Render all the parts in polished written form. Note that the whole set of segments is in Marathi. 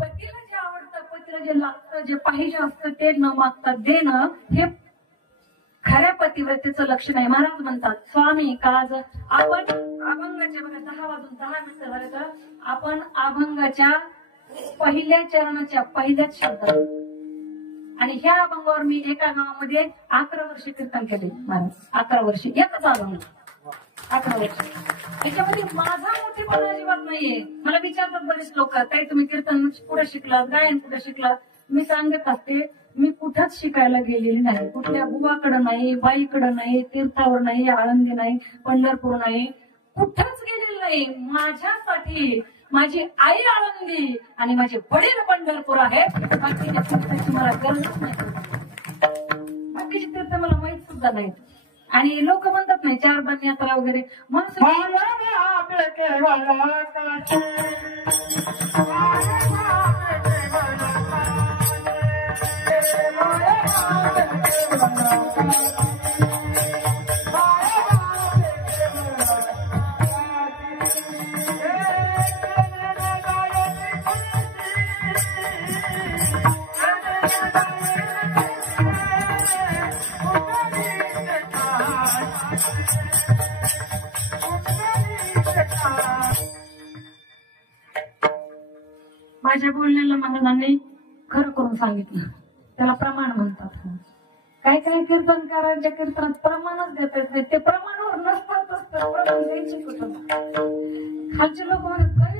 पतीला जे आवडतं, पतीला जे लागतं, जे पाहिजे असतं ते न मागता देणं हे खऱ्या पतिव्रतेचं लक्षण आहे. महाराज म्हणतात, स्वामी काज आपण अभंगाच्या बघा 10 वाजून 10 मिनिटं झाले तर आपण अभंगाच्या पहिल्या चरणाच्या पहिल्याच शब्दात आणि ह्या अभंगावर मी एका गावामध्ये 11 वर्ष कीर्तन केले. महाराज 11 वर्ष एकच अभंग, 11 वर्ष. त्याच्यामध्ये माझा मोठेपणा अजिबात नाहीये. मला विचारतात बरेच लोक, ताई तुम्ही कीर्तन कुठे शिकलात, गायन कुठे शिकलात. मी सांगत असते मी कुठंच शिकायला गेलेली नाही. कुठल्या बुवाकडे नाही, बाईकडे नाही, तीर्थावर नाही, आळंदी नाही, पंढरपूर नाही, कुठंच गेलेली नाही. माझ्यासाठी माझी आई आळंदी आणि माझे वडील पंढरपूर आहेत. बाकीच्या तीर्थाची मला गरजच नाही. बाकीचे तीर्थ मला माहित सुद्धा नाहीत. आणि लोक म्हणतात नाही 4 बन यात्रा वगैरे माझ्या बोलण्याला महाराजांनी खरं करून सांगितलं. त्याला प्रमाण म्हणतात. काही काही कीर्तनकारांच्या कीर्तनात प्रमाणच देत नाही. ते प्रमाणावर नसतातच प्रमाण द्यायची कुठं. खालचे लोक म्हणतात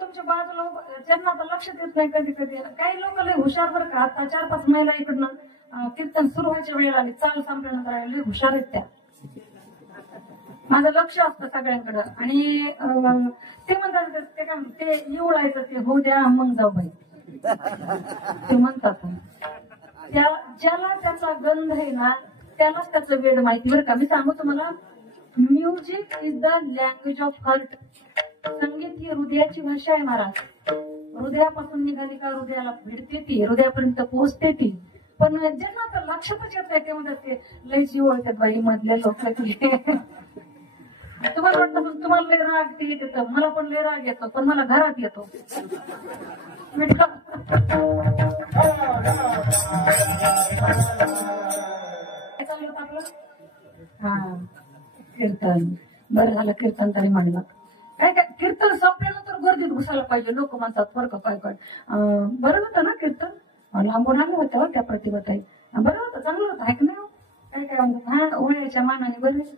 तुमच्या बाजूला ज्यांना आता लक्ष देत नाही कधी कधी. काही लोक लय हुशार बरं का. आता 4-5 महिला इकडनं कीर्तन सुरू व्हायच्या वेळेला आली, चाल संपल्यानंतर लय हुशार आहेत त्या. माझं लक्ष असतं सगळ्यांकडं. आणि ते म्हणतात ते काय ते निवडायचं ते होऊ द्या मग जाऊ बाई ते म्हणतात. ज्याला त्याचा गंध आहे ना त्यालाच त्याचं वेळ माहिती. बरं का मी सांगू तुम्हाला, music is the language of heart. संगीत ही हृदयाची भाषा आहे महाराज. हृदयापासून निघाली का हृदयाला भिडते ती, हृदयापर्यंत पोहोचते ती. पण ज्यांना तर लक्षातच येत नाही ते म्हणतात ते लय जीव ओळखतात बाई मधल्या लोक. तुम्हाला वाटतं तुम्हाला लय राग ते येतो, मला पण लय राग येतो, पण मला घरात येतो. आपलं कीर्तन बरं झालं. कीर्तन तरी म्हणलं काय काय कीर्तन संपल्यानंतर गर्दीत घुसायला पाहिजे. लोक म्हणतात बरं का काय काय बरं होतं ना कीर्तन. लांबून आलं होतं त्या प्रतिभाताई. बरं होतं, चांगलं होतं ऐक नाही. काय काय ओळ्याच्या मानाने बरेच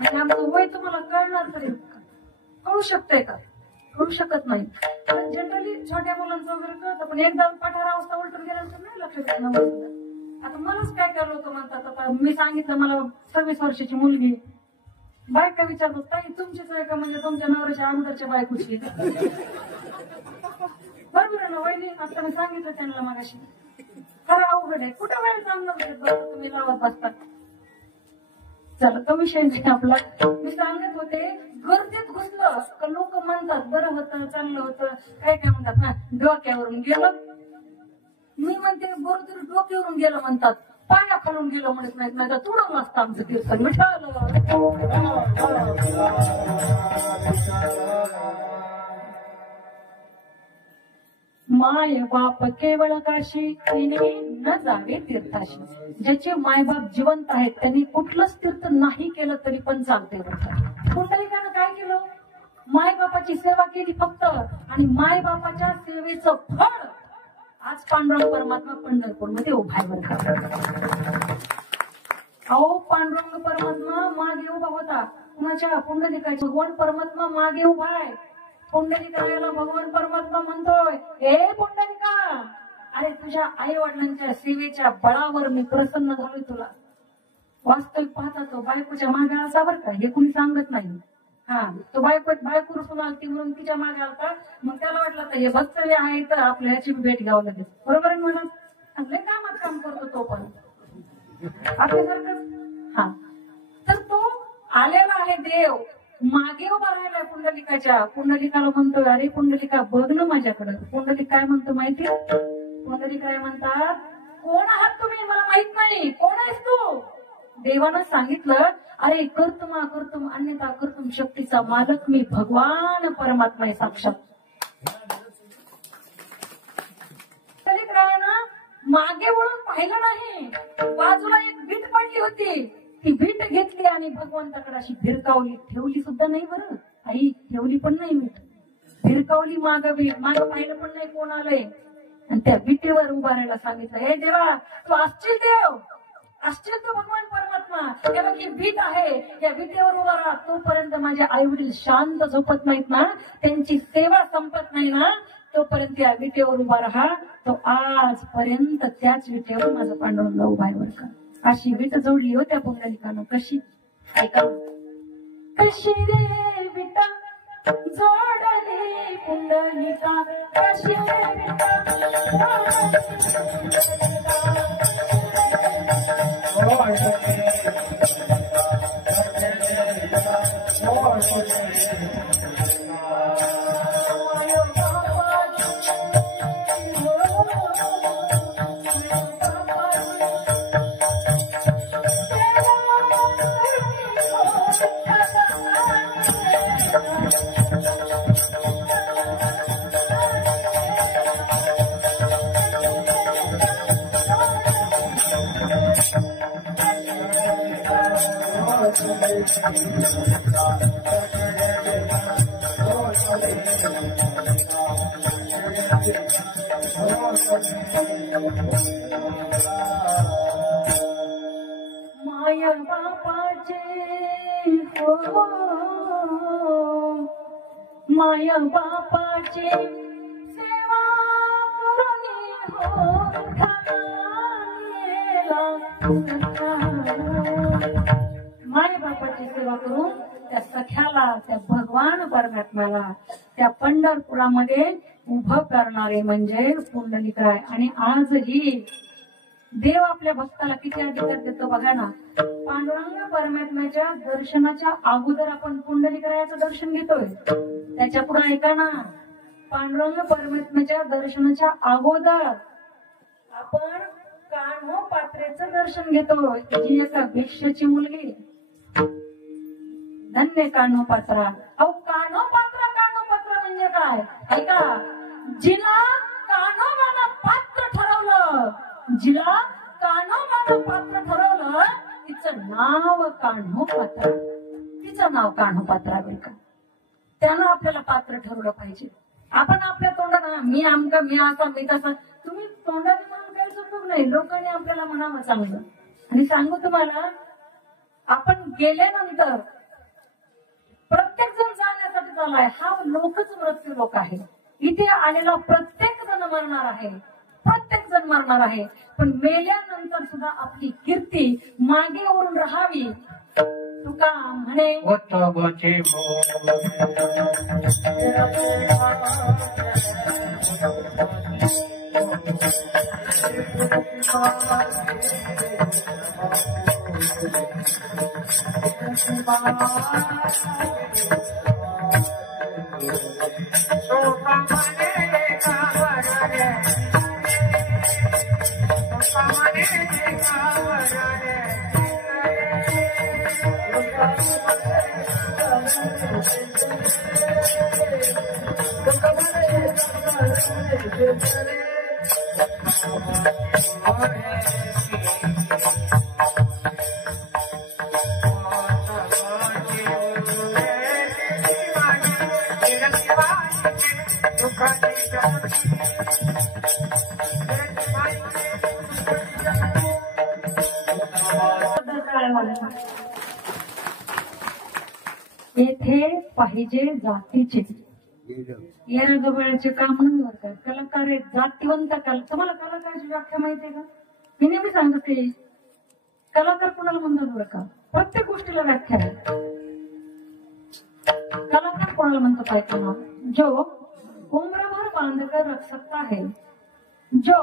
आणि आमचं वय तुम्हाला कळणार तरी कळू शकतंय का? कळू शकत नाही. जनरली छोट्या मुलांचं वगैरे कळतं, पण एकदा 18 वाजता उलटून गेल्यानंतर नाही लक्षात येत. आता मलाच काय काय लोक म्हणतात. आता मी सांगितलं मला 26 वर्षाची मुलगी. बायका विचारतात ताई तुमचीच आहे का, म्हणजे तुमच्या नवऱ्याच्या अगोदरच्या बायकोची. बरोबर आहे ना वहिनी. आता मी सांगितलं त्यांना मगाशी. खरं अवघड आहे. कुठं वेळ चांगला तुम्ही लावत बसतात. चला तो विषय नाही आपला. मी सांगत होते गर्दीत घुसलं का लोक म्हणतात बरं होतं, चांगलं होतं, काय काय म्हणतात ना डोक्यावरून गेलं. मी म्हणते बरोबर डोक्यावरून गेलं म्हणतात, पाया खालून गेलं म्हणत नाहीत. नाही तर तुडवलं असतं आमचं कीर्तन मिठालं. माय बाप केवळ काशी तिने न जावे तीर्थाशी. ज्याचे मायबाप जिवंत आहेत त्यांनी कुठलंच तीर्थ नाही केलं तरी पण चालते. पुंडलिकानं काय केलं? मायबापाची सेवा केली फक्त. आणि मायबापाच्या सेवेचं फळ आज पांडुरंग परमात्मा पंढरपूर मध्ये उभा आहे. अहो पांडुरंग परमात्मा मागे उभा होता. कुणाच्या? पुंडलिकाच्या. भगवान परमात्मा मागे उभा आहे. पुंडलिकाला भगवान परमात्मा म्हणतोय हे पुंडलिका, अरे तुझ्या आई वडिलांच्या सेवेच्या बळावर मी प्रसन्न झालोय तुला. वास्तविक पाहता तो बायकोच्या मागे असा बरं का, हे कुणी सांगत नाही. तो बायको रुसून आलती म्हणून तिच्या मागे आलता. मग त्याला वाटलं तर हे भक्तव्य आहे तर आपल्या ह्याची भेट घ्यावं लागेल. बरोबर आहे म्हणून लय कामात काम करतो तो पण आपल्यासारखं. तर तो आलेला आहे देव मागे उभा राहिलाय पुंडलिकाच्या. पुंडलिकाला म्हणतोय अरे पुंडलिका बघ ना माझ्याकडं. पुंडलिक काय म्हणतो माहिती? पुंडलिक काय म्हणतात, कोण आहात तुम्ही मला माहित नाही, कोण आहेस तू? देवानं सांगितलं अरे कर्तुमा कर्तुम अन्यथा कर्तुम शक्तीचा मालक मी भगवान परमात्मा आहे साक्षात. मागे वळून पाहिलं नाही. बाजूला एक वीट पडली होती, ती वीट घेतली आणि भगवंताकडे अशी भिरकावली. ठेवली सुद्धा नाही बरं आई, ठेवली पण नाही वीट, भिरकावली माग वीट. माग पाहिलं पण नाही कोण आलंय. आणि त्या विटेवर उभा राहायला सांगितलं. हे देवा, तू असशील देव, असशील तो भगवान परमात्मा, तेव्हा ही भीत आहे, या भीतेवर उभा राहा. तोपर्यंत माझे आई वडील शांत झोपत नाहीत ना, त्यांची सेवा संपत नाही ना, तोपर्यंत या विटेवर उभा राहा. तो आजपर्यंत त्याच विटेवर माझा पांडुरंग उभा आहे बरं का. अशी विट जोडली हो त्या पुंडलिकानं. कशी ऐका, कशी रे विटा जोडली पुंडलिका, कशी रे विटा माया बापाचे हो, माया बापाचे सेवा करुणी हो ठाण्याला. माया बापाची सेवा करून त्या सख्याला, त्या भगवान परमात्म्याला त्या पंढरपुरामध्ये उभं करणारे म्हणजे पुंडलिकराय. आणि आजही देव आपल्या भक्ताला किती अधिकार देतो बघा ना. पांडुरंग परमात्म्याच्या दर्शनाच्या अगोदर आपण पुंडलिकरायाचं दर्शन घेतोय. त्याच्या पुढे ऐका ना, पांडुरंग परमात्म्याच्या दर्शनाच्या अगोदर आपण कान्होपात्रेचं दर्शन घेतोय. जी एका वेश्याची मुलगी, धन्य कान्होपात्रा. अहो कान्होपात्र म्हणजे काय ऐका, जिला कान्होबानं पात्र ठरवलं, जिला कान्होबानं पात्र ठरवलं, तिचं नाव कान्होपात्रा, तिचं नाव कान्होपात्रा बरं का. त्यानं आपल्याला पात्र ठरवलं पाहिजे. आपण आपल्या तोंडात मी आमका, मी असा, मी तसा, तुम्ही तोंडाने म्हणून काही उपयोग नाही. लोकांनी आपल्याला म्हणावं चांगलं. आणि सांगू तुम्हाला, आपण गेल्यानंतर प्रत्येक जण जाण्यासाठी चाललाय. हा लोकच मृत्यू लोक आहे. इथे आलेला प्रत्येक जण मरणार आहे, प्रत्येक जण मरणार आहे. पण मेल्यानंतर सुद्धा आपली कीर्ती मागे ओढून राहावी. तुका म्हणे येथे पाहिजे जातीचे येण्याजवळचे काम नाही करतात. कलाकार आहेत जातीवंत कला. तुम्हाला कलाकाराची व्याख्या माहिती आहे का? मी नेहमी सांगते, कलाकार कोणाला म्हणतात बरं का? प्रत्येक गोष्टीला व्याख्या आहे. कलाकार कोणाला म्हणतात ऐका ना, जो उम्र भर बांध कर रख सकता है, जो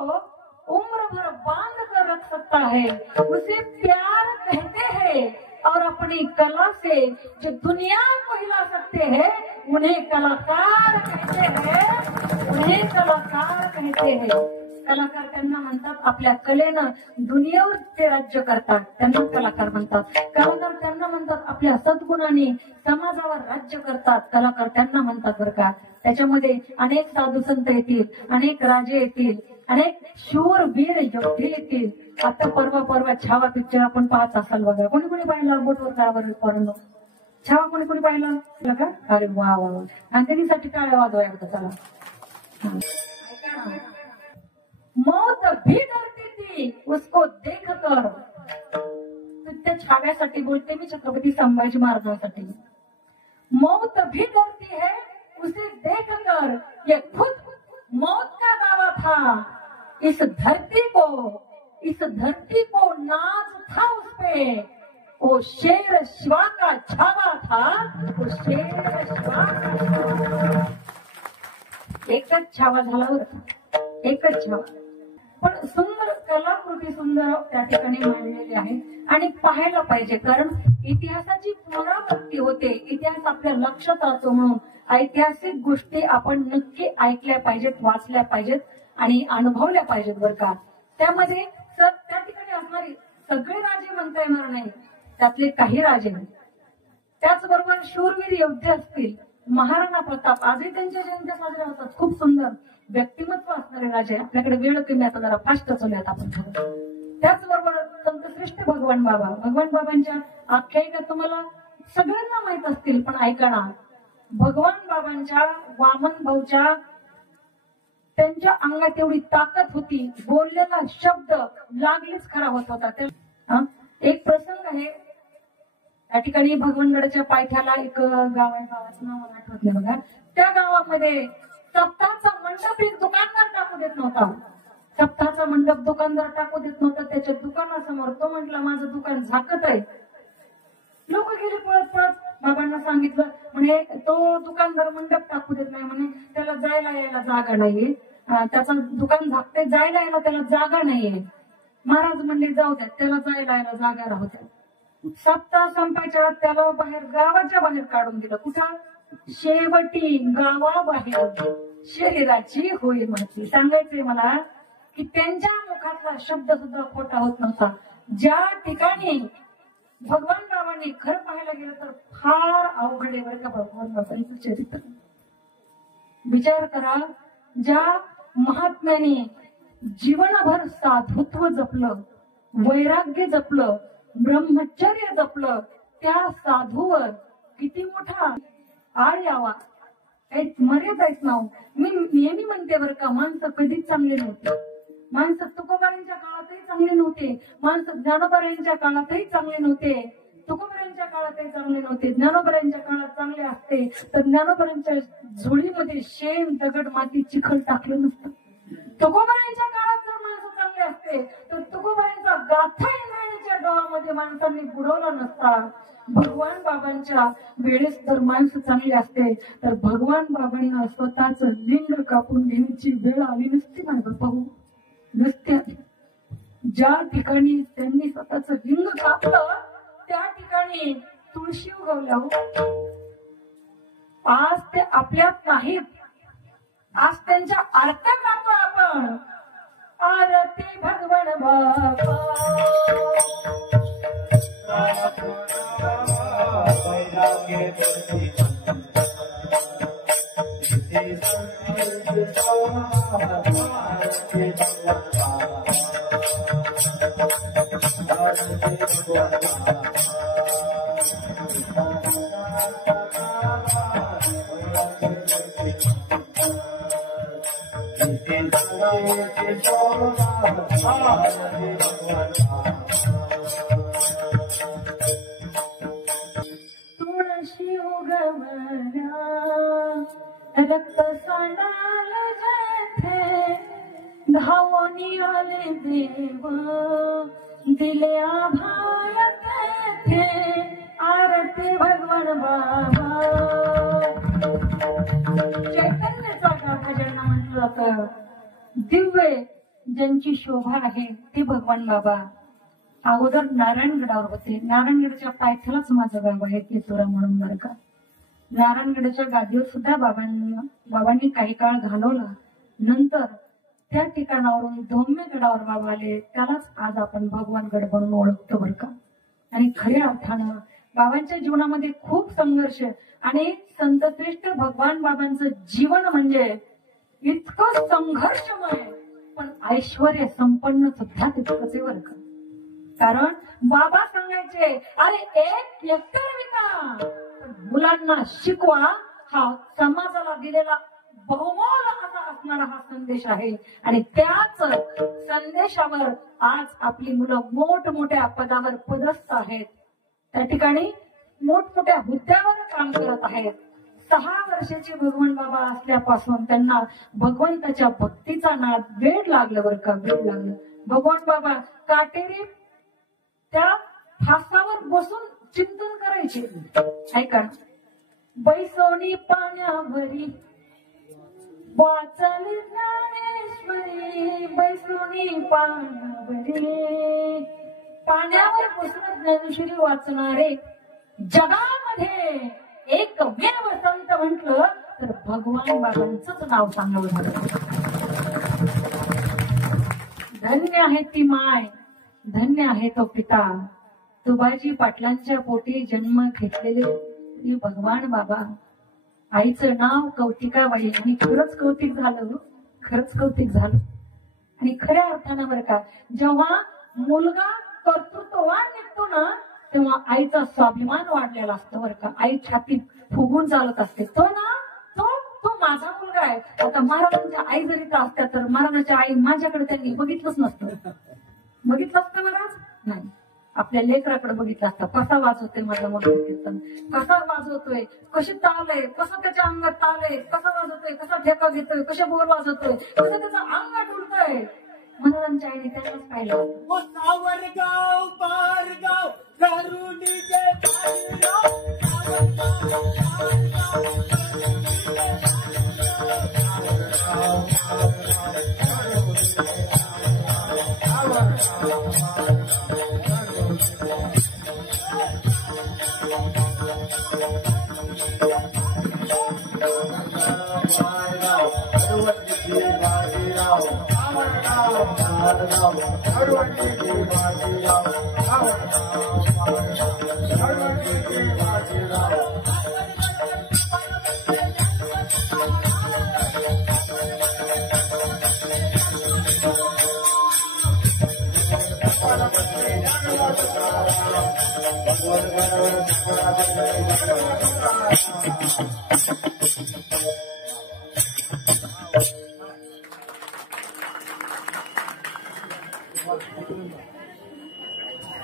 उम्र भर बांध कर रख सकता है, उसे प्यार कहते हैं. और अपनी कला से जो दुनिया को हिला सकते हैं, उन्हें कलाकार कहते हैं, उन्हें कलाकार कहते हैं. कलाकार त्यांना म्हणतात, आपल्या कलेनं दुनियेवर ते राज्य करतात, त्यांना कलाकार म्हणतात. कलाकार त्यांना म्हणतात, आपल्या सद्गुणाने समाजावर राज्य करतात, कलाकार त्यांना म्हणतात बरं का. त्याच्यामध्ये अनेक साधू संत येतील, अनेक राजे येतील, आणि एक शूरवीर योद्धे येतील. आता परवा छावा पिक्चर आपण पाहत असाल बघा. कोणी कोणी पाहिला बोटवर काळावर पोरांनो? छावा कोणी कोणी पाहिला का? अरे वा वा वा. आणि त्यांनीसाठी टाळ्या वाजवाय होतं. चला मौत भी डरती थी उसको देख कर. त्या छाव्यासाठी बोलते मी, छत्रपती संभाजी महाराजांसाठी. मौत भी डरती है उसे देख कर, ये खुद मौत का दावा था. इस धरती को नाज था उस पे. वो शेर शिवा का छावा था. वो शेर शिवा का एकच छावा झाला होता. एकच छावा. पण सुंदर कलाकृती सुंदर त्या ठिकाणी मांडलेली आहे आणि पाहायला पाहिजे. कारण इतिहासाची पुनरावृत्ती होते. इतिहास आपल्या लक्षात राहतो म्हणून ऐतिहासिक गोष्टी आपण नक्की ऐकल्या पाहिजेत, वाचल्या पाहिजेत आणि अनुभवल्या पाहिजेत बरं का. त्यामध्ये त्या ठिकाणी असणारी सगळे राजे म्हणता येणार नाही, त्यातले काही राजे. त्याचबरोबर शूरवीर योद्धे असतील. महाराणा प्रताप आजही त्यांच्या जयंत्या साजऱ्या होतात. खूप सुंदर व्यक्तिमत्व असणारे राजे. आपल्याकडे वेळ कमी, आता जरा फास्ट चालूयात आपण. त्याचबरोबर संतश्रेष्ठ भगवान बाबांच्या आख्यायिका तुम्हाला सगळ्यांना माहित असतील, पण ऐका ना. भगवान बाबांच्या वामन भाऊच्या त्यांच्या अंगात एवढी ताकद होती, बोललेला शब्द लागलीच खरा होत होता. एक प्रसंग आहे. त्या ठिकाणी भगवानगडाच्या पायथ्याला एक गाव आहे, गावाचं नाव मला आठवत नाही बघा. त्या गावामध्ये सप्ताहाचा मंडप एक दुकानदार टाकू देत नव्हता. सप्ताहाचा मंडप दुकानदार टाकू देत नव्हता. त्याच्या दुकानासमोर तो म्हटला माझं दुकान झाकत आहे. लोक गेले पळत पळत. बाबांना सांगितलं, म्हणे तो दुकानदार मंडप टाकू देत नाही, म्हणे त्याला जायला यायला जागा नाहीये. त्याचं दुकान झाकते, जायला यायला त्याला जागा नाहीये. महाराज म्हणले जाऊ द्या, त्याला जायला यायला जागा राहू द्या. सप्ताह संपायच्या त्याला बाहेर, गावाच्या बाहेर काढून दिलं. कुठं? शेवटी गावाबाहेर. शरीराची होईल माहिती. सांगायचंय मला की त्यांच्या मुखातला शब्द सुद्धा खोटा होत नव्हता. ज्या ठिकाणी भगवान बाबांनी खरं पाहायला गेलं तर फार अवघड आहे बरं का भगवान बाबांचं चरित्र. विचार करा, ज्या महात्म्याने जीवनभर साधुत्व जपलं, वैराग्य जपलं, ब्रह्मचर्य जपलं, त्या साधूवर किती मोठा आळ यावा. काही मर्यादा आहेत ना. मी नेहमी म्हणते बरं का, माणसं कधीच चांगले नव्हते. माणसं तुकोबारांच्या काळातही चांगले नव्हते. माणसं ज्ञानोबारांच्या काळातही चांगले नव्हते. तुकोबारांच्या काळातही चांगले नव्हते. ज्ञानोबारांच्या काळात चांगले असते तर ज्ञानोबारांच्या झोळीमध्ये शेण, दगड, माती, चिखल टाकलं नसतं. तुकोबारांच्या काळात जर माणसं चांगले असते तर तुकोबारांचा गाथा इंद्रायणीच्या डोळ्यामध्ये माणसांनी बुडवला नसता. भगवान बाबांच्या वेळेस जर माणसं चांगली असते तर भगवान बाबांना स्वतःच लिंग कापून घेण्याची वेळ आली नसती. माझं पाहू नसते. ज्या ठिकाणी त्यांनी स्वतःच लिंग कापलं त्या ठिकाणी तुळशी उगवल्या. आज ते आपल्यात नाहीत. आज त्यांच्या आरत्या कापतो आपण. आरती भगवान बाबा. तुळशी उगवल्या रक्त सांडाल जेथे, धावणी आले देव दिले आभाळ तेथे. आरती भगवान बाबा. चैतन्याचा भजन म्हटलं जातं. दिव्य ज्यांची शोभा आहे ते भगवान बाबा. अगोदर नारायणगडावर होते. नारायणगडच्या पायथ्यालाच माझं गाव आहे केतुरा म्हणून बरं का. नारायणगडच्या गादीवर सुद्धा बाबांनी काही काळ घालवला. नंतर त्या ठिकाणावरून धौम्यगडावर बाबा आले. त्यालाच आज आपण भगवानगड म्हणून ओळखतो बरं का. आणि खऱ्या अर्थानं बाबांच्या जीवनामध्ये खूप संघर्ष आणि संतश्रेष्ठ भगवान बाबांचं जीवन म्हणजे इतकं संघर्षमय पण ऐश्वर्य संपन्न सुद्धा तितकंच आहे बरं का. कारण बाबा सांगायचे, अरे एक एकर विका, मुलांना शिकवा, हा समाजाला दिलेला बहुमोल असा असणारा हा संदेश आहे. आणि त्याच संदेशावर आज आपली मुलं मोठमोठ्या पदावर पदस्थ आहेत, त्या ठिकाणी मोठमोठ्या हुद्द्यावर काम करत आहेत. 6 वर्षाचे भगवान बाबा असल्यापासून त्यांना भगवंताच्या भक्तीचा नाद वेड लागलं बरं का, वेड लागलं. भगवान बाबा काटेरी त्या फासावर बसून चिंतन करायचे. ऐका, बैसोनी पाण्यावरी वाचली ज्ञानेश्वरी, बैसोनी पाण्यावरी. पाण्यावर बसून ज्ञानेश्वरी वाचणारे जगामध्ये एकमेव संत म्हटलं तर भगवान बाबांचंच नाव सांगावं झालं. धन्य आहे ती माय, धन्य आहे तो पिता, तुबाजी पाटलांच्या पोटी जन्म घेतलेले भगवान बाबा. आईचं नाव कौतिकाबाई. आणि खरंच कौतिक झालं, खरंच कौतिक झालं. आणि खऱ्या अर्थानं बरं का, जेव्हा मुलगा कर्तृत्ववान निघतो ना, तेव्हा आईचा स्वाभिमान वाढलेला असतो बरं का. आई छातीत फुगून चालत असते, तो ना तो तो माझा मुलगा आहे. आता महाराजांच्या आई जरी तर असत्या तर महाराजांच्या आई माझ्याकडे त्यांनी बघितलंच नसतं. बघितलं असतं महाराज? नाही, आपल्या लेकराकडे बघितलं असतं. कसा वाजवतोय माझा मोठा कीर्तन, कसा वाजवतोय, कशी ताल आहे, कसं त्याच्या अंगात ताल आहे, कसा वाजवतोय, कसा ठेका घेतोय, कशा बोर वाजवतोय, कसं त्याचं अंगात उडतंय. महाराजांच्या आईने त्यालाच पाहिलं. सावरगाव पारगाव करुणीचे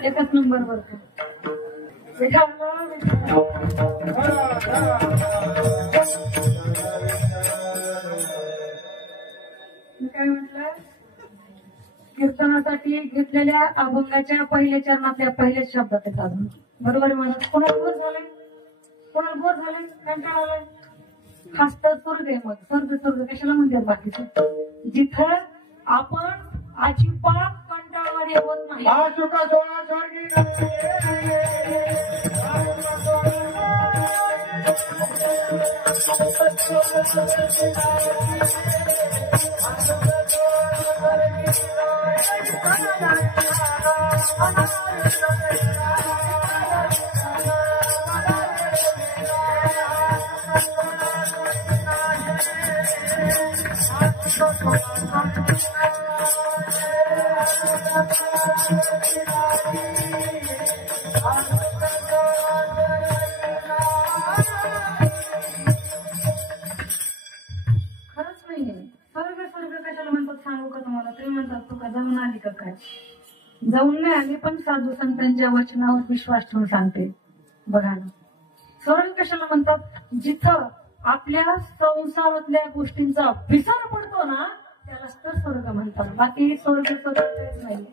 एकच नंबर वर काय म्हटलं, कीर्तनासाठी घेतलेल्या अभंगाच्या पहिल्या चरणातल्या पहिल्या शब्दात आहे साधून. बरोबर म्हणत. कोणाला बोर झालंय, कोणाला बोर झालंय, कंटाळा आलाय, खास तर स्वर्ग आहे. मग स्वर्ग स्वर्ग कशाला म्हणतात बाकीचं, जिथं आपण अजिबात कंटाळवाणी होत नाही. जाऊन नाही आली, पण साधू संतांच्या वचनावर विश्वास ठेवून सांगते. बघा ना, स्वर्ग कशाला म्हणतात, जिथं आपल्या संसारातल्या गोष्टींचा विसर पडतो ना, त्यालाच तर स्वर्ग म्हणतात. बाकी स्वर्ग काहीच नाही.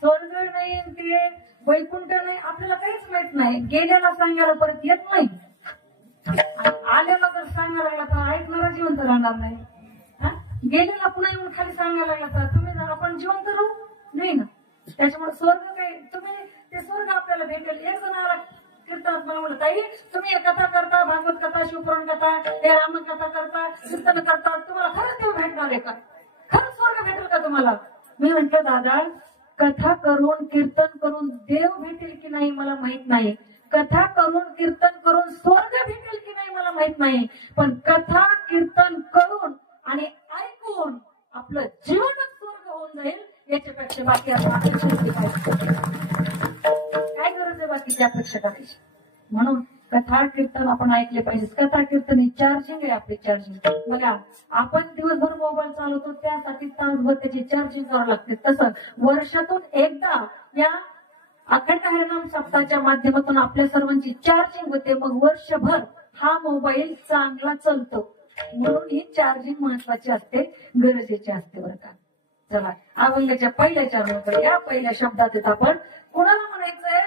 स्वर्ग नाही, ते वैकुंठ नाही, आपल्याला काहीच माहित नाही. गेल्याला सांगायला परत येत नाही, आल्याला जर सांगायला लागला तर ऐकणारा जिवंत राहणार नाही. गेलेला पुन्हा येऊन खाली सांगायला लागला तर तुम्ही आपण जिवंत राहू नाही ना. त्याच्यामुळे स्वर्ग काही तुम्ही ते स्वर्ग आपल्याला भेटेल. एक जण कीर्तनात मला म्हणत, ताई तुम्ही कथा करता, भागवत कथा, शिवपुराण कथा, हे राम कथा करता, कीर्तन करता, तुम्हाला खरंच देव भेटणार आहे का, खरंच स्वर्ग भेटेल का तुम्हाला? मी म्हंटल, दादा कथा करून कीर्तन करून देव भेटेल की नाही मला माहित नाही, कथा करून कीर्तन करून स्वर्ग भेटेल की नाही मला माहित नाही, पण कथा कीर्तन करून आणि ऐकून आपलं जीवन करायचे बाकी आपण अपेक्षा केली पाहिजे. काय गरज आहे बाकीची अपेक्षा करायची. म्हणून कथा कीर्तन आपण ऐकले पाहिजे. कथा कीर्तन ही चार्जिंग आहे आपली. चार्जिंग बघा, आपण दिवसभर मोबाईल चालवतो त्यासाठी तासभर त्याची चार्जिंग करावं लागते. तसं वर्षातून एकदा या अखंड हरिनाम सप्ताहाच्या माध्यमातून आपल्या सर्वांची चार्जिंग होते. मग वर्षभर हा मोबाईल चांगला चालतो. म्हणून ही चार्जिंग महत्वाची असते, गरजेची असते बरं का. चला अभंगाच्या पहिल्या चरणाकडे या. पहिल्या शब्दात येत आपण कोणाला म्हणायचंय?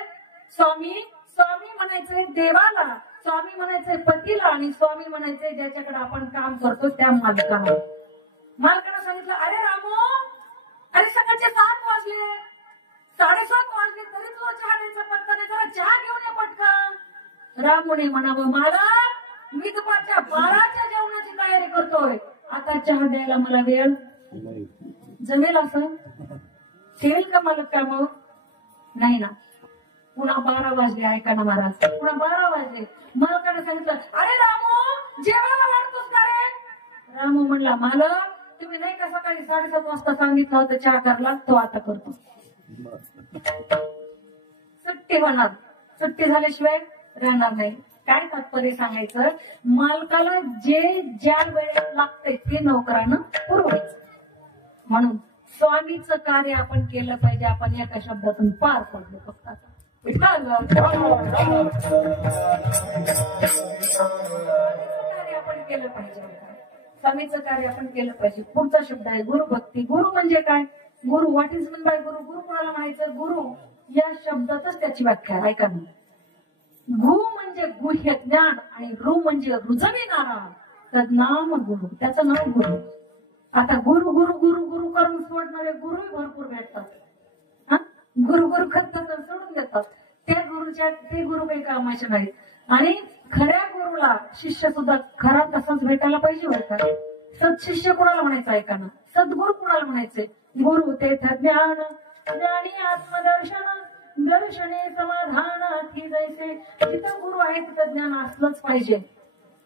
स्वामी. स्वामी म्हणायचंय देवाला, स्वामी म्हणायचंय पतीला, आणि स्वामी म्हणायचंय ज्याच्याकडे आपण काम करतो त्या मालकाला. मालकानं सांगितलं, अरे रामो, अरे सकाळचे 7 वाजले, 7:30 वाजले तरी तुला चहा द्यायचा पटकन, जरा चहा घेऊन ये पटकन. रामोने म्हणावं, मालक मी दुपारच्या 12च्या जेवणाची तयारी करतोय, आता चहा द्यायला मला वेळ जमेल असं ठेवेल का मालक का? मग नाही ना. पुन्हा 12 वाजले. ऐका ना महाराज, पुन्हा 12 वाजले. मालकाने सांगितलं, अरे रामो जेवायला वाढतोस का रे? रामू म्हणला, मालक तुम्ही नाही का सकाळी 7:30 वाजता सांगितलं होतं चहा करला, तो आता करतो. सुट्टी होणार, सुट्टी झाल्याशिवाय राहणार नाही. काय तात्पर्य सांगायचं? मालकाला जे ज्या वेळेत लागतंय ते नोकरानं पुरवायचं. म्हणून स्वामीचं कार्य आपण केलं पाहिजे. आपण एका शब्दातून पार पडलो फक्त. कार्य आपण केलं पाहिजे. स्वामीचं कार्य आपण केलं पाहिजे. पुढचा शब्द आहे गुरुभक्ती. गुरु म्हणजे काय? गुरु, व्हॉट इज मीन बाय गुरु? गुरु कोणाला म्हणायचं? गुरु या शब्दातच त्याची व्याख्या. ऐका ना, गु म्हणजे गुह्य ज्ञान आणि रु म्हणजे रुजविणारा. तर नाम गुरु, त्याचं नाव गुरु. आता गुरु गुरु गुरु गुरु करून सोडणारे गुरुही भरपूर भेटतात. गुरु गुरु करतात सोडून देतात. त्या गुरुच्या ते गुरु काही कामाचे नाहीत. आणि खऱ्या गुरुला शिष्य सुद्धा खरा तसाच भेटायला पाहिजे होता. सत्शिष्य कुणाला म्हणायचं? ऐका ना, सद्गुरु कुणाला म्हणायचे? गुरु तेथ ज्ञान, ज्ञानी आत्मदर्शन, दर्शने समाधानार्थी जैसे. जिथं गुरु आहे तिथं ज्ञान असलंच पाहिजे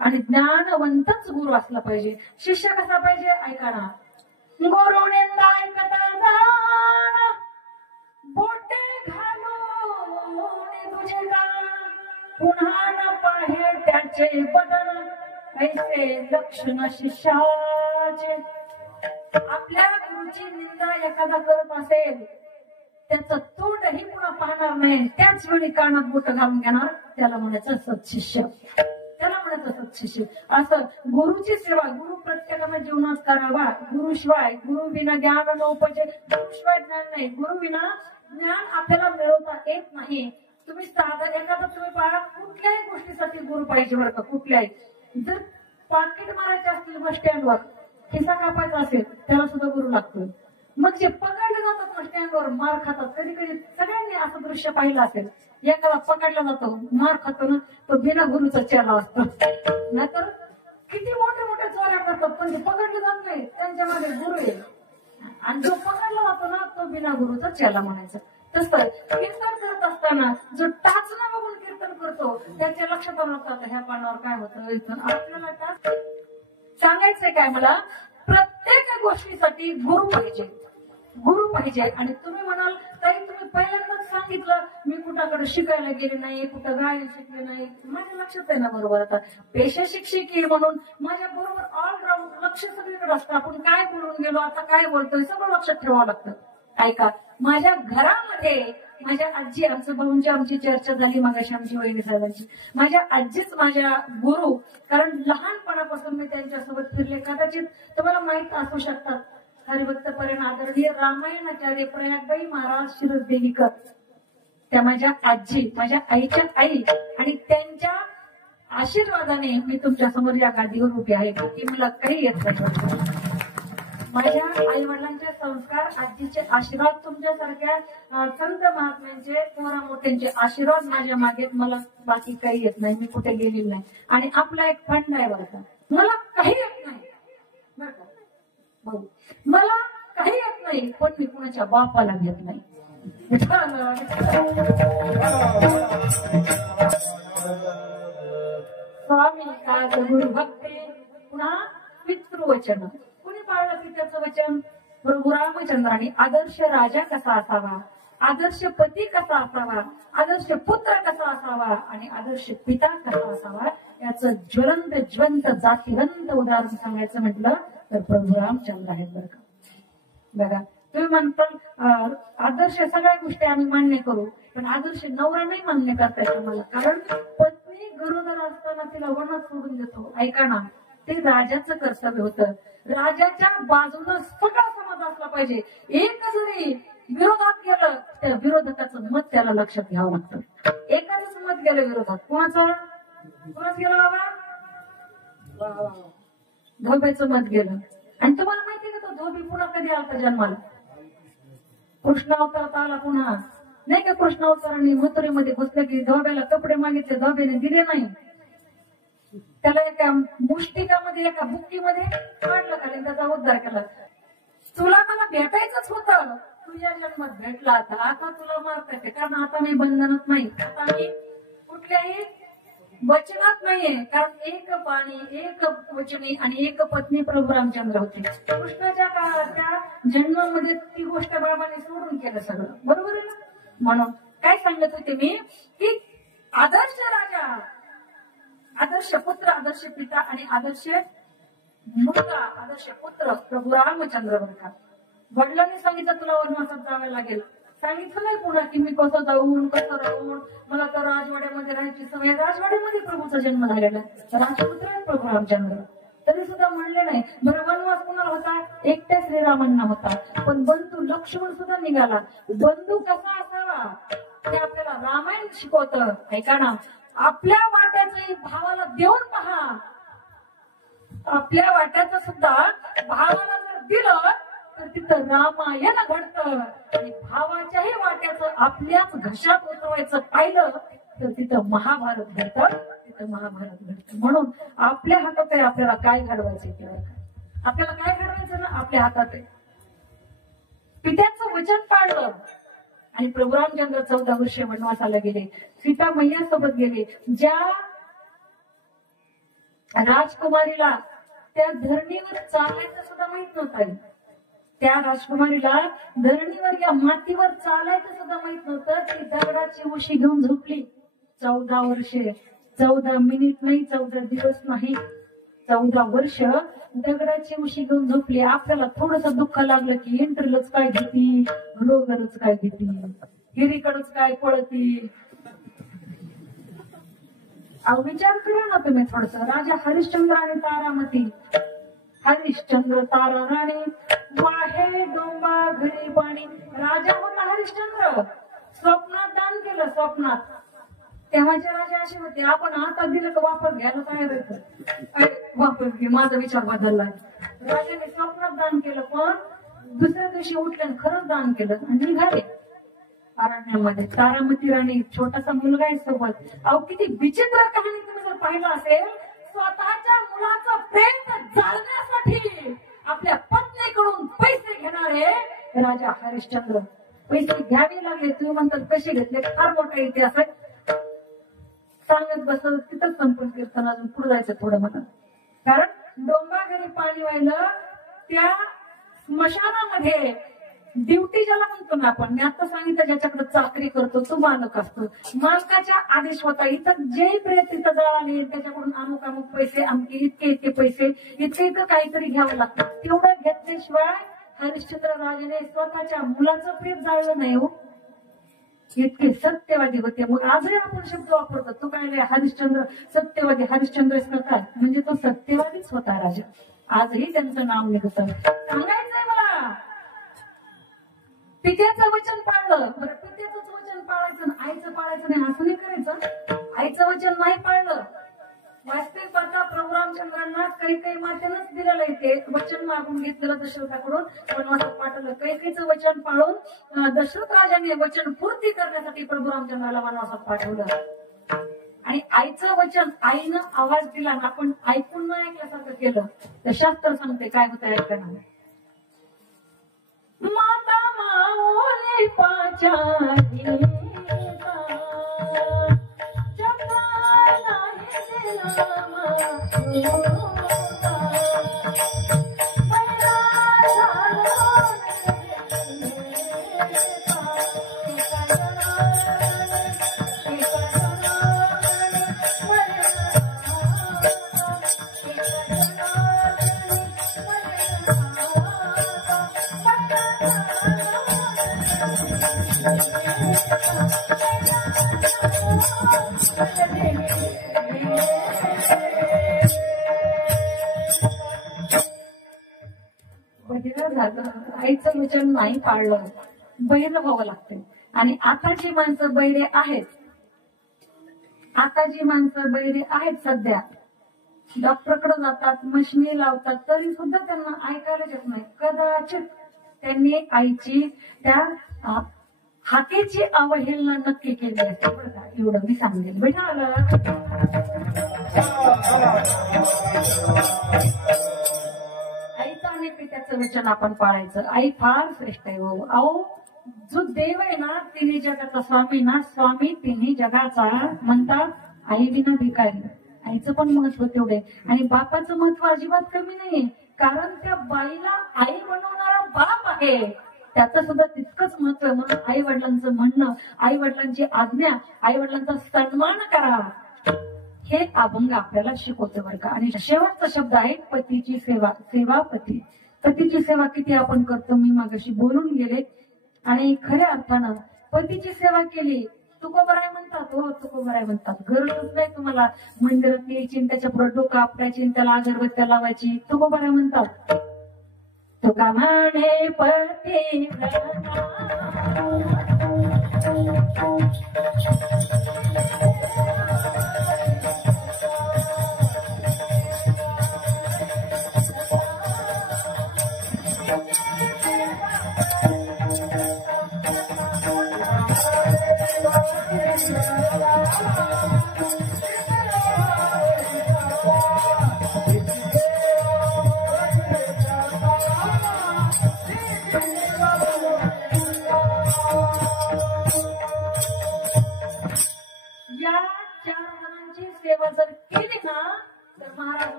आणि ज्ञानवंतच गुरु असला पाहिजे. शिष्य कसा पाहिजे? ऐका ना, गुरु निंदा ऐकता जाण, बोटे घालून तुझे कान, पुन्हा न पाहे त्याचे बदन, ऐसे लक्षण शिष्याचे. आपल्या गुरुची निंदा एखादा करत असेल, त्याचं तोंडही पुन्हा पाहणार नाही, त्याच वेळी कानात बोट घालून घेणार, त्याला म्हणायचं सत्शिष्य. त्याला म्हणायचं सत्शिष्य. असं गुरुची सेवा गुरु प्रत्येकाने जीवनात करावा. गुरुशिवाय, गुरु विना ज्ञान नोपजे. गुरुशिवाय ज्ञान नाही, गुरु विना ज्ञान आपल्याला मिळवता येत नाही. तुम्ही साधं एखादा तुम्ही पहा, कुठल्याही गोष्टीसाठी गुरु पाहिजे बरं का. कुठल्याही, जर पाकिट मारायचे असतील बस स्टँडवर, खिसा कापायचा असेल, त्याला सुद्धा गुरु लागतो. मग जे पकडले जातात बस स्टँडवर मार खातात, कधी कधी सगळ्यांनी असं दृश्य पाहिलं असेल. एखादा पकडला जातो, मार खातो ना, तो बिना गुरुचा चेहरा असतो. नाहीतर किती मोठे मोठे चोऱ्या करतात, पण जे पकडले जात नाही त्यांच्या मागे गुरु आहे. आणि जो पकडला जातो ना, तो बिना गुरुचा चेहरा म्हणायचा. तसं कीर्तन करत असताना जो टाचना बघून कीर्तन करतो, त्याच्या लक्षात आणतात ह्या पानावर काय होतं. आपल्याला टाच सांगायचंय काय मला? प्रत्येक गोष्टीसाठी गुरु पाहिजे, गुरु पाहिजे. आणि तुम्ही म्हणाल ताई तुम्ही पहिल्यांदाच सांगितलं, मी कुठाकडे शिकायला गेले नाही, कुठं गायन शिकले नाही. माझ्या लक्षात आहे ना बरोबर. आता पेशा शिक्षिकी म्हणून माझ्या बरोबर ऑलराऊंड लक्ष सगळीकडे असतं. आपण काय बोलून गेलो, आता काय बोलतोय, सगळं लक्षात ठेवावं लागतं. ऐका, माझ्या घरामध्ये माझ्या आजी, आमचं भाऊंची आमची चर्चा झाली मगाशी आमची वहिनी साहेबांची. माझ्या आजीच माझ्या गुरु, कारण लहानपणापासून मी त्यांच्यासोबत फिरले. कदाचित तुम्हाला माहित असू शकतात, हरिभक्तपर्यंत आदरणीय रामायणाचार्य प्रयागबाई महाराज शिरस देवीकर, त्या माझ्या आजी, माझ्या आईच्या आई, आणि त्यांच्या आशीर्वादाने मी तुमच्या समोर या गादीवर उभी आहे. की मला काही येत नाही. माझ्या आई वडिलांचे संस्कार, आजीचे आशीर्वाद, तुमच्यासारख्या संत महात्म्यांचे, थोरा मोठ्यांचे आशीर्वाद माझ्या मागे. मला बाकी काही येत नाही, मी कुठे गेलेली नाही. आणि आपला एक फंड आहे बरं का, मला काही येत नाही बरं का भाऊ, मला काही येत नाही, पण मी कुणाच्या बापाला घेत नाही. स्वामी काज गुरु भक्ती. पुन्हा पितृवचन. कुणी पाळलं पित्याचं वचन? प्रभू रामचंद्राने आदर्श राजा कसा असावा, आदर्श पती कसा असावा, आदर्श पुत्र कसा असावा आणि आदर्श पिता कसा असावा याचं ज्वलंत जातीवंत उदाहरण सांगायचं म्हटलं तर प्रभू रामचंद्र आहेत बरं का. बघा तुम्ही म्हणता आदर्श सगळ्या गोष्टी आम्ही मान्य करू, पण आदर्श नवरा नाही मान्य करता येत आम्हाला. कारण पत्नी गरोदर असताना तिला वनात सोडून देतो. ऐका ना, ते राजाचं कर्तव्य होतं. राजाच्या बाजूनं सगळा समाज असला पाहिजे. एक जरी विरोधात गेलं त्या विरोधकाचं मत त्याला लक्षात घ्यावं लागतं. एकाच मत गेलं विरोधात, कोणाचं गेलं बाबा? धोब्याचं मत गेलं. आणि तुम्हाला माहिती का तो धोबी पुन्हा कधी आला जन्माला? कृष्ण अवतारात आला पुन्हा. नाही का कृष्ण अवताराने मथुरेमध्ये घुसले की धोब्याला कपडे मागितले, धोब्याने दिले नाही. त्याला एका मुष्टिकामध्ये एका बुक्कीमध्ये काढलं का त्याचा उद्धार केला. तुला मला भेटायचंच होतं, तुझ्या जन्मात भेटला. आता तुला मारता येते कारण आता मी बंधनात नाही, आता मी कुठल्याही वचनात नाहीये. कारण एक पाणी, एक वचनी आणि एक पत्नी प्रभू रामचंद्र होते. कृष्णाच्या काळात त्या जन्मामध्ये ती गोष्ट बाबांनी सोडून केलं सगळं. बरोबर आहे ना? म्हणून काय सांगत होते मी की आदर्श राजा, आदर्श पुत्र, आदर्श पिता आणि आदर्श मुलगा, आदर्श पुत्र प्रभू रामचंद्र बरं का. वडिलांनी सांगितलं तुला वनवासात जावं लागेल, सांगितलं नाही पुन्हा की मी कसं जाऊन कसं राहून, मला तर राजवाड्यामध्ये राहायची सवय. राजवाड्यामध्ये प्रभूचा जन्म झालेला आहे, राजपुत्र आहे प्रभू रामचंद्र. तरी सुद्धा म्हणले नाही. बरं वनवास कुणाला होता? एकट्या श्रीरामांना होता. पण बंधू लक्ष्मण सुद्धा निघाला. बंधू कसा असावा ते आपल्याला रामायण शिकवतं. ऐका ना, आपल्या वाट्याचं भावाला देऊन पहा. आपल्या वाट्याचं सुद्धा भावाला जर दिलं तर तिथं रामायण घडतं. आणि भावाच्याही वाट्याचं आपल्याच घशात उतरवायचं पाहिलं तर तिथं महाभारत घडतं, तिथं महाभारत घडतं. म्हणून आपल्या हातात आहे आपल्याला काय घडवायचं ते. आपल्याला काय घडवायचं ना आपल्या हातात आहे. पित्याचं वचन पाळलं आणि प्रभू रामचंद्र 14 वर्ष वनवासाला गेले. सीता मैया सोबत गेले. ज्या राजकुमारीला त्या धरणीवर चालायचं सुद्धा माहित नव्हतं, त्या राजकुमारीला धरणीवर या मातीवर चालायचं सुद्धा माहित नव्हतं, ती दगडाची उशी घेऊन झोपली. 14 वर्षे, 14 मिनिट नाही, 14 दिवस नाही, 14 वर्ष दगडाची उशी घेऊन झोपली. आपल्याला थोडस दुःख लागलं की इंटरलच काय घेती, रोगरच काय घेती, हिरीकडच काय पळती. अहो विचार करा ना तुम्ही थोडस. राजा हरिश्चंद्र आणि तारामती. हरिश्चंद्र तारा राणी वाहे डोंबा घरी पाणी. राजा होता हरिश्चंद्र. स्वप्नात दान केलं, स्वप्नात. तेव्हाचे राजा असे होते, आपण आता दिलं का वापस घ्यायला तयार होतं. वापस घे, माझा विचार बदलला. राजाने स्वप्नात दान केलं, पण दुसऱ्या दिवशी उठल्यानं खरंच दान केलं आणि निघाले अरण्यामध्ये. तारामती राणी, छोटासा मुलगा आहे सोबत. अहो किती विचित्र कहाणी तुम्ही जर पाहिलं असेल. स्वतःच्या मुलाचं प्रेम जाळण्यासाठी आपल्या पत्नीकडून पैसे घेणारे राजा हरिश्चंद्र. पैसे घ्यावे लागले. तुम्ही म्हणतात कसे घेतले, फार मोठा इतिहास आहे, सांगत बसत तिथंच संपूर्ण कीर्तन. अजून पुढे जायचं थोडं मला. कारण डोंबा घरी पाणी व्हायला त्या स्मशानामध्ये ड्युटी ज्याला म्हणतो ना आपण, मी आता सांगितलं ज्याच्याकडे चाकरी करतो तो मालक असतो. मालकाच्या आदेश होता इथं जे प्रेत तिथं जळाले त्याच्याकडून अमुक अमुक पैसे, आमके इतके पैसे, इतकं काहीतरी घ्यावं लागतं. तेवढं घेतल्याशिवाय हरिश्चंद्र राजाने स्वतःच्या मुलाचं प्रेत जाळलं नाही हो. इतके सत्यवादी होते. मग आजही आपण शब्द वापरतो, तो काय हरिश्चंद्र सत्यवादी, हरिश्चंद्र काय म्हणजे तो सत्यवादीच होता राजा. आजही त्यांचं नाव निघतं. सांगायचंय मला, पित्याचं वचन पाळलं. बरं, पित्याचंच वचन पाळायचं, आईचं पाळायचं नाही असं नाही करायचं. आईचं वचन नाही पाळलं. वास्तविक पाहता प्रभू रामचंद्रांना काही मातेनंच दिलेलं आहे. ते वचन मागून घेतलेलं दशरथाकडून वनवासात पाठवलं. कैकेयीचं वचन पाळून दशरथ राजाने वचन पूर्ती करण्यासाठी प्रभू रामचंद्राला वनवासात पाठवलं. आणि आईचं वचन आईनं आवाज दिला ना, आपण ऐकून न ऐकल्यासारखं केलं तर शास्त्र सांगते काय होतं ऐकताना. माता माऊली पाचारी जगाला बहिरा झालं, आईचं वचन नाही पाळलं, बहिर व्हावं लागते. आणि आता जी माणसं बैरे आहेत, आता जी माणसं बैरे आहेत सध्या, डॉक्टरकडे जातात, मशिनी लावतात, तरी सुद्धा त्यांना ऐकायला येत नाही. कदाचित त्यांनी आईची त्या हाकेची अवहेलना नक्की केली असते बरं का, एवढं मी सांगेन. बेटा आईचं आणि पित्याचं वचन आपण पाळायचं. आई फार श्रेष्ठ आहे हो. अहो जो देव आहे ना, तिन्ही जगाचा स्वामी ना, स्वामी तिन्ही जगाचा म्हणतात. आई विना भिकारी. आईचं पण महत्व तेवढे, आणि बापाचं महत्व अजिबात कमी नाहीये. कारण त्या बाईला आई बनवणारा बाप आहे, त्याचं सुद्धा तितकंच महत्व आहे. म्हणून आई वडिलांचं म्हणणं, आई वडिलांची आज्ञा, आई वडिलांचा सन्मान करा, हे अभंग आपल्याला शिकवतं बरं का. आणि शेवटचा शब्द आहे पतीची सेवा. सेवा पती, पतीची सेवा किती आपण करतो मी मागाशी बोलून गेले. आणि खऱ्या अर्थानं पतीची सेवा केली, तुकोबराय म्हणतात हो, तुकोबराय म्हणतात. गरजच नाही तुम्हाला मंदिरात यायची, त्याच्या पुढे डोकं आपटायची, त्याला अगरबत्त्या लावायची. तुकोबराय म्हणतात, तुका म्हणे पती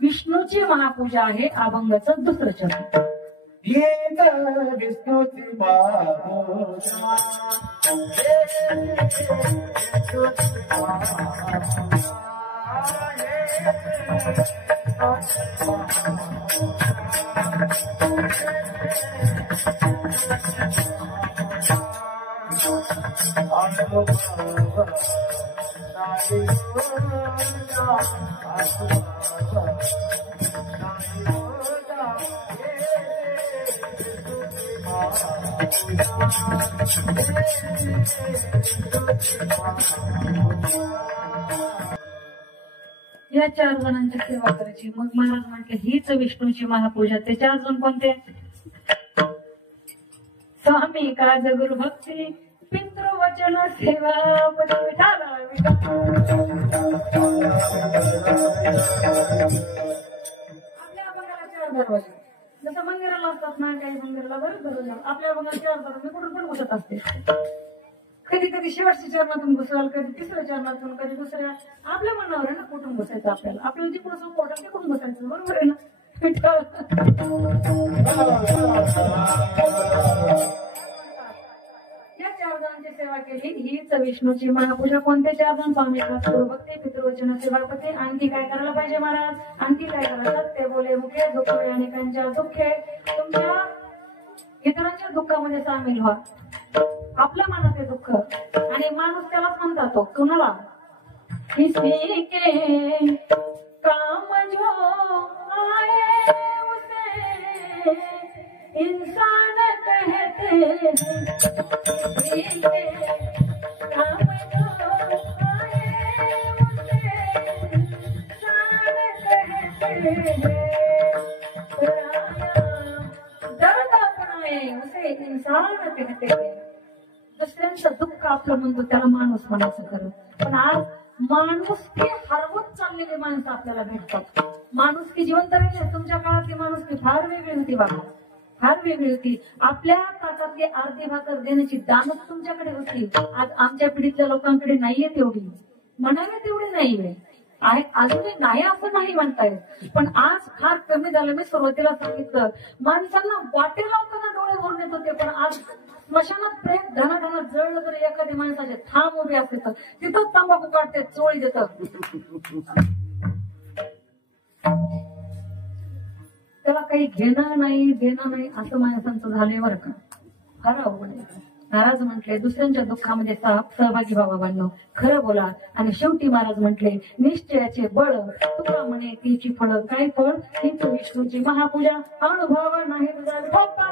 विष्णूची महापूजा आहे. अभंगाचं दुसरं चरण. विष्णूची महापूजा, या 4 जणांची सेवा करायची. मग महाराज म्हटले हीच विष्णूची महापूजा. ते 4 जण कोणते? स्वामी काज गुरु भक्ती, पितृवचन सेवा विठाला. आपल्या अभंगाला 4 दरवाजे, जसं मंदिराला असतात ना, काही मंदिराला बरेच दरवाजे. आपल्या अभंगाला 4 दरवाजे. मी कुठून पण बसत असते. कधी कधी शेवटच्या चरणातून घुसवाल, कधी तिसऱ्या चरणातून, कधी दुसऱ्या. आपल्या मनावर आहे ना कुठून बसायचं. आपल्याला जिकडून सोपं वाटेल तिकडून बसायचं. बरोबर आहे ना. या 4 जणांची सेवा केली, हीच विष्णूची महापूजा. कोणते 4 जण? स्वामी गुरु भक्ती, पितृवचन सेवापती. आणखी काय करायला पाहिजे महाराज? आणखी काय करायचं? ते बोले मुखे दुःख अनेकांच्या दुःखे. तुमच्या इतरांच्या दुःखामध्ये सामील व्हा. आपल्या मनात आहे दुःख, आणि माणूस त्यालाच म्हणतात तो कुणाला? किसी के काम जो आए उसे इंसान कहते हैं. किसी के काम जो आए उसे इंसान कहते हैं. दर्द अपनाए उसे इंसान कहते हैं. दुसऱ्यांचं दुःख आपलं म्हणतो त्याला माणूस म्हणायचं खरं. पण आज माणुसकी हरवत चाललेली माणसं आपल्याला भेटतात. माणुसकी जिवंत राहिली. तुमच्या काळातली माणुसकी फार वेगळी होती बघा, फार वेगळी होती. आपल्या ताटातली अर्धी भाकर देण्याची दानच तुमच्याकडे होती. आज आमच्या पिढीतल्या लोकांकडे नाहीये तेवढी, म्हणावे तेवढी नाहीये. आहे अजूनही नाही असं नाही म्हणतायत, पण आज फार कमी झालं. मी सुरुवातीला सांगितलं माणसांना वाटे लावताना डोळे भरून येत होते, पण आज स्मशानात प्रेम धनाधनात जळलं तर एखाद्या माणसाचे थांब उभे असते तर तिथंच तंबाखू काढते, चोळी देतात. त्याला काही घेणं नाही देणं नाही असं माणसांचं झालंय बरं का. फार अवघड आहे. महाराज म्हटले दुसऱ्यांच्या दुःखामध्ये सहभागी व्हा बाबांनो, खरं बोला. आणि शेवटी महाराज म्हटले निश्चयाचे बळ तुका म्हणे तिची फळ. काय फळ? तीच विष्णूची महापूजा. अनुभव नाही तुझा विठोबा.